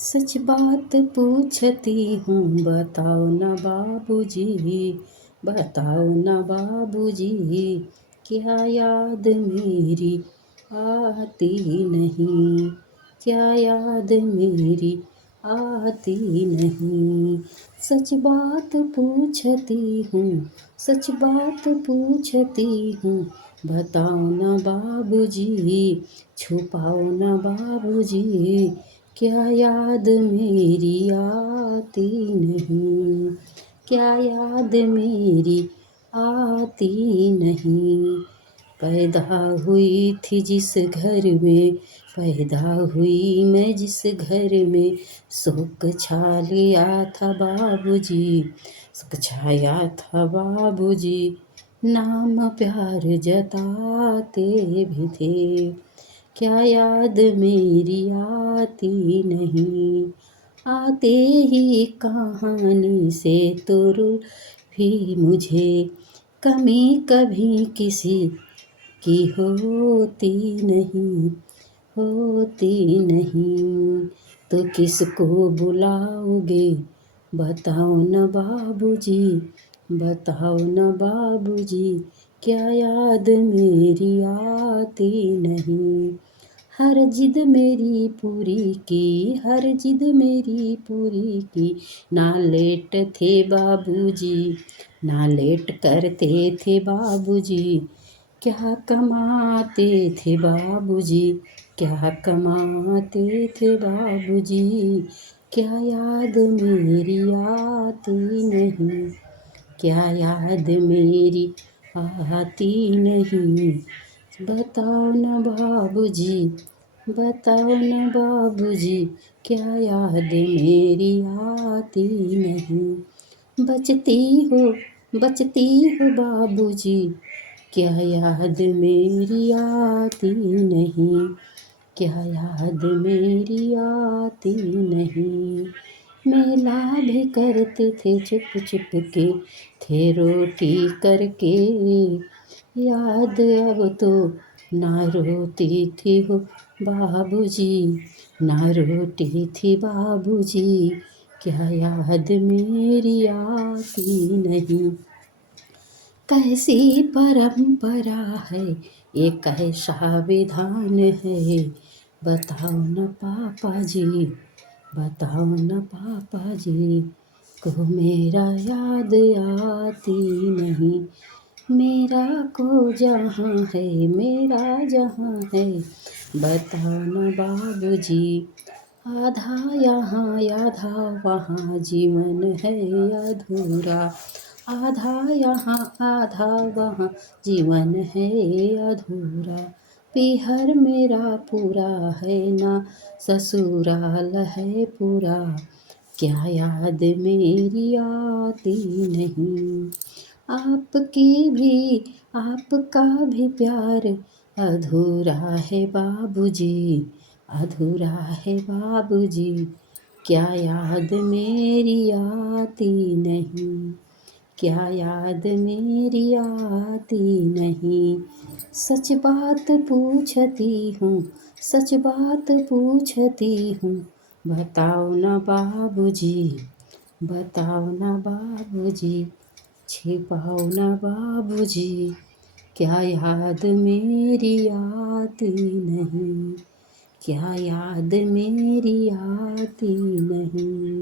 सच बात पूछती हूँ बताओ न बाबूजी, बताओ न बाबूजी, क्या याद मेरी आती नहीं, क्या याद मेरी आती नहीं। सच बात पूछती हूँ, सच बात पूछती हूँ, बताओ न बाबूजी, छुपाओ न बाबूजी, क्या याद मेरी आती नहीं, क्या याद मेरी आती नहीं। पैदा हुई थी जिस घर में, पैदा हुई मैं जिस घर में, शोक छा लिया था बाबूजी, शोक छाया था बाबूजी, नाम प्यार जताते भी थे, क्या याद मेरी आती नहीं। आते ही कहानी से तुर भी मुझे कमी कभी किसी की होती नहीं, होती नहीं। तो किसको बुलाओगे, बताओ न बाबूजी, बताओ न बाबूजी, क्या याद मेरी आती नहीं। हर जिद मेरी पूरी की, हर जिद मेरी पूरी की, ना लेट थे बाबूजी, ना लेट करते थे बाबूजी, क्या कमाते थे बाबूजी, क्या कमाते थे बाबूजी, क्या याद मेरी आती नहीं, क्या याद मेरी आती नहीं। बताओ न बाबूजी, बताओ न बाबूजी, क्या याद मेरी आती नहीं। बचती हो बाबूजी, क्या याद मेरी आती नहीं, क्या याद मेरी आती नहीं। मेला भी करते थे चुप चुप के, थे रोटी करके, याद अब तो ना रोती थी हो बाबूजी, ना रोटी थी बाबूजी, क्या याद मेरी आती नहीं। कैसी परंपरा है, ये कैसा विधान है, बताओ न पापा जी, बताओ न पापा जी, को मेरा याद आती नहीं। मेरा को जहाँ है, मेरा जहाँ है, बताओ न बाबूजी, आधा यहाँ आधा वहाँ जीवन है अधूरा, आधा यहाँ आधा वहाँ जीवन है अधूरा। पीहर मेरा पूरा है ना ससुराल है पूरा, क्या याद मेरी आती नहीं। आपका भी प्यार अधूरा है बाबूजी, अधूरा है बाबूजी, क्या याद मेरी आती नहीं, क्या याद मेरी आती नहीं। सच बात पूछती हूँ, सच बात पूछती हूँ, बताओ न बाबूजी, बताओ न बाबूजी, छिपाओ न बाबूजी, क्या याद मेरी आती नहीं, क्या याद मेरी आती नहीं।